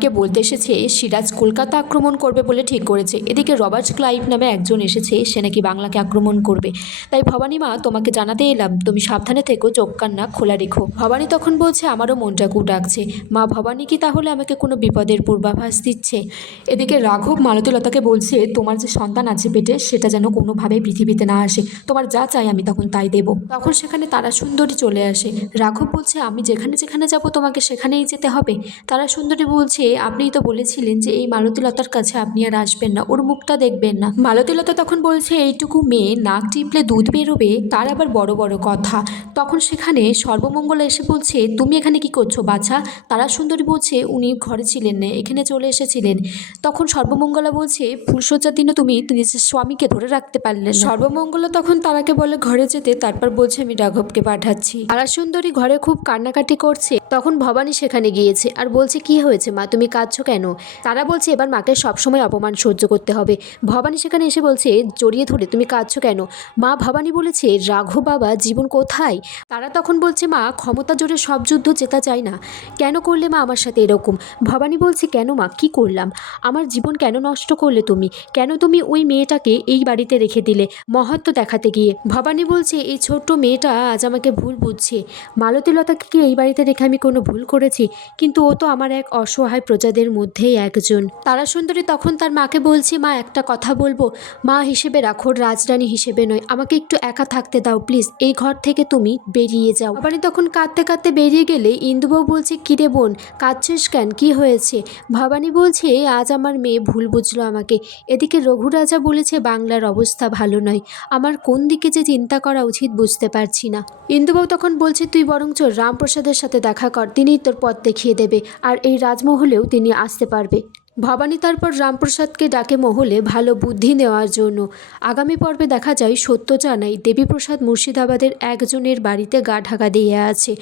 ভবানীকে বলতে এসেছে, সিরাজ কলকাতা আক্রমণ করবে বলে ঠিক করেছে। এদিকে রবার্ট ক্লাইভ নামে একজন এসেছে, সে নাকি বাংলাকে আক্রমণ করবে। তাই ভবানী মা, তোমাকে জানাতে এলাম, তুমি সাবধানে থেকো, চোখ কান্না খোলা রেখো। ভবানী তখন বলছে, আমারও মনটা কু ডাকছে মা, ভবানী কি তাহলে আমাকে কোনো বিপদের পূর্বাভাস দিচ্ছে? এদিকে রাঘব মালতীলতাকে বলছে, তোমার যে সন্তান আছে পেটে, সেটা যেন কোনোভাবেই পৃথিবীতে না আসে। তোমার যা চাই আমি তখন তাই দেব। তখন সেখানে তারা সুন্দরী চলে আসে। রাঘব বলছে, আমি যেখানে যেখানে যাব, তোমাকে সেখানেই যেতে হবে? তারা সুন্দরী বলছে আপনিই তো বলেছিলেন যে এই মালতীলতার কাছে আপনি আর আসবেন না, ওর মুখটা দেখবেন না। মালতীলতা তখন বলছে, এইটুকু মেয়ে নাক টিপলে দুধ বেরোবে, তার আবার বড় বড় কথা। তখন সেখানে সর্বমঙ্গলা এসে বলছে, তুমি এখানে কি করছ বাছা? তারা সুন্দরী বলছে, উনি ঘরে ছিলেন না, এখানে চলে এসেছিলেন। তখন সর্বমঙ্গলা বলছে ফুলসজ্জার দিনে তুমি নিজের স্বামীকে ধরে রাখতে পারলেন না। সর্বমঙ্গলা তখন তারাকে বলে, ঘরে যেতে। তারপর বলছে, আমি রাঘবকে পাঠাচ্ছি। তারা সুন্দরী ঘরে খুব কান্নাকাটি করছে। তখন ভবানী সেখানে গিয়েছে আর বলছে, কি হয়েছে মা? তুমি কাঁদছো কেন? তারা বলছে, এবার মাকে সবসময় অপমান সহ্য করতে হবে। ভবানী সেখানে এসে বলছে, জড়িয়ে ধরে, তুমি কাঁদছো কেন? মা ভবানী বলেছে, রাঘব বাবা, জীবন কোথায়? তারা তখন বলছে, মা, ক্ষমতা জোরে সব যুদ্ধ জেতা যায় না। কেন করলে মা আমার সাথে এরকম? ভবানী বলছে, কেন মা? কি করলাম? আমার জীবন কেন নষ্ট করলে তুমি? কেন তুমি ওই মেয়েটাকে এই বাড়িতে রেখে দিলে মহত্ব দেখাতে গিয়ে? ভবানী বলছে, এই ছোট্ট মেয়েটা আজ আমাকে ভুল বুঝছে। মালতীলতাকে কি এই বাড়িতে রেখে আমি কোনো ভুল করেছি? কিন্তু ও তো আমার এক অসহায় প্রজাদের মধ্যেই একজন। তারা সুন্দরী, তখন তার মাকে বলছে, মা, একটা কথা বলব। মা হিসেবে রাখো, রাজরানী হিসেবে নয়। আমাকে একটু একা থাকতে দাও, প্লিজ। এই ঘর থেকে তুমি বেরিয়ে যাও। ভবানী তখন কাঁদতে কাঁদতে বেরিয়ে গেলে ইন্দুবাবু বলছে কিরে বোন, কাঁদছিস কেন? কি হয়েছে? ভবানী বলছে, আজ আমার মেয়ে ভুল বুঝলো আমাকে। এদিকে রঘুরাজা বলেছে, বাংলার অবস্থা ভালো নয়। আমার কোন দিকে যে চিন্তা করা উচিত বুঝতে পারছি না। ইন্দুবাবু তখন বলছে, তুই বরঞ্চ রামপ্রসাদের সাথে দেখা কর, তিনিই তোর পথ দেখিয়ে দেবে। আর এই রাজমহলেও তিনি আসতে পারবে। ভবানী তারপর রামপ্রসাদকে ডাকে মহলে ভালো বুদ্ধি নেওয়ার জন্য। আগামী পর্বে দেখা যায় সত্য জানাই দেবীপ্রসাদ মুর্শিদাবাদের একজনের বাড়িতে গা ঢাকা দিয়ে আছে।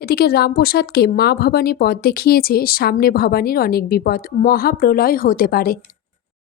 এদিকে রামপ্রসাদকে মা ভবানী পথ দেখিয়েছে, সামনে ভবানীর অনেক বিপদ। মহাপ্রলয় হতে পারে।